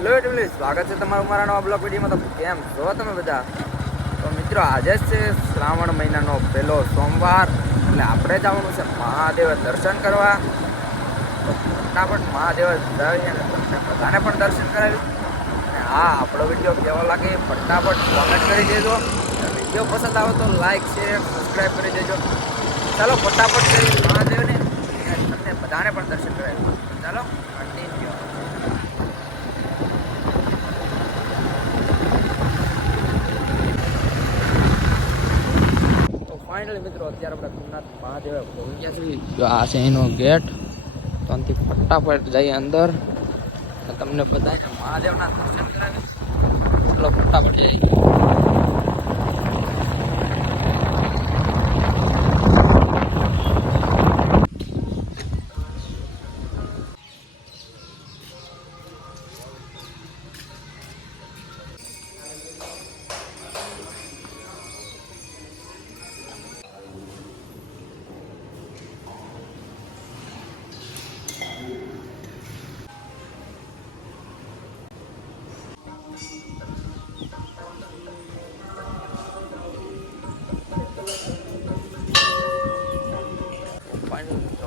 Hello એટલે સ્વાગત છે તમારું મારા નવા બ્લોગ વિડીયોમાં. તો કેમ છો તમે બધા? તો મિત્રો આજે જ છે શ્રાવણ મહિનાનો પહેલો સોમવાર, એટલે આપણે જવાનું છે મહાદેવ દર્શન કરવા. તો ફટાફટ મહાદેવ જઈને બધાને પણ દર્શન કરાવી. અને હા, આપણો વિડીયો કેવો લાગે ફટાફટ કોમેન્ટ કરી દેજો. વિડીયો પસંદ આવે તો લાઈક શેર સબસ્ક્રાઈબ કરી દેજો. ચાલો ફટાફટ કરી મહાદેવને તમને બધાને પણ દર્શન કરાવી. ચાલો કન્ટિન્યુ. ફાઇનલી મિત્રો અત્યારે આપણે સોમનાથ મહાદેવ પહોંચી ગયા છીએ. જો આ છે એનો ગેટ. તો આનાથી ફટાફટ જઈએ અંદર, તમને બધાને મહાદેવના દર્શન કરાવીશ. ચલો ફટાફટ જઈએ.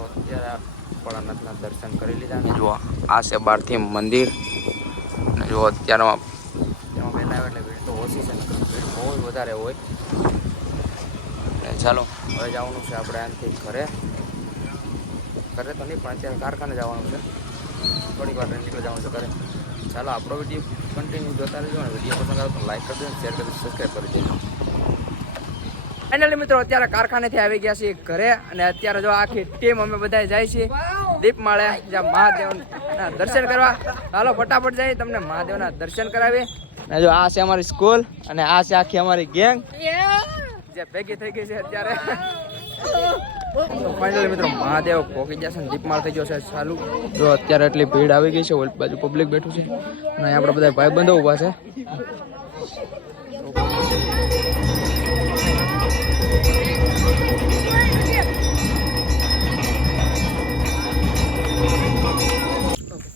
અત્યારે ભોળાનાથના દર્શન કરી લીધા ને જુઓ આ છે બહારથી મંદિર. અને જુઓ અત્યારમાં તેમાં પહેલાં આવે એટલે ભીડ તો ઓછી છે, ભીડ બહુ વધારે હોય. ચાલો હવે જવાનું છે આપણે આનાથી ઘરે તો નહીં, પણ અત્યારે કારખાને જવાનું છે. થોડીક વાર નીકળી જવાનું છે ઘરે. ચાલો આપણો વિડીયો કન્ટિન્યુ જોતા રહેજો. અને વિડીયો પસંદ આવે તો લાઈક કરી દેજો, શેર કરી દેજો, સબસ્ક્રાઈબ કરી દેજો. ફાઇનલી મિત્રો અત્યારે કારખાનેથી આવી ગયા છીએ ઘરે. અને અત્યારે જો આખી ટીમ અમે બધા જાય છીએ દીપમાળે જ્યાં મહાદેવના દર્શન કરવા. ચાલો ફટાફટ જઈએ, તમને મહાદેવના દર્શન કરાવીએ. અને જો આ છે અમારી સ્કૂલ, અને આ છે આખી અમારી ગેંગ જે ભેગી થઈ ગઈ છે અત્યારે. તો ફાઇનલી મિત્રો મહાદેવ પહોંચી ગયા છે ને દીપમાળ થઈ ગયો છે ચાલુ. જો અત્યારે એટલી ભીડ આવી ગઈ છે, ઓલી બાજુ પબ્લિક બેઠું છે, અને આપણે બધા ભાઈબંધો ઊભા છે.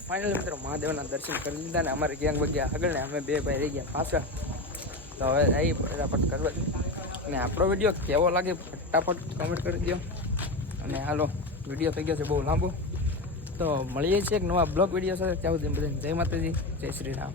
ફાઇનલ મિત્રો મહાદેવના દર્શન કરી લીધા ને અમારી ગેંગ વગ્યા આગળ ને અમે બે ભાઈ રહી ગયા પાછળ. તો હવે આવી ફટાફટ કરવા. અને આપણો વિડીયો કેવો લાગે ફટાફટ કોમેન્ટ કરી દો. અને હાલો વિડીયો થઈ ગયો છે બહુ લાંબો, તો મળીએ છીએ એક નવા બ્લોગ વિડીયો સાથે. ત્યાં સુધી બધાને જય માતાજી, જય શ્રી રામ.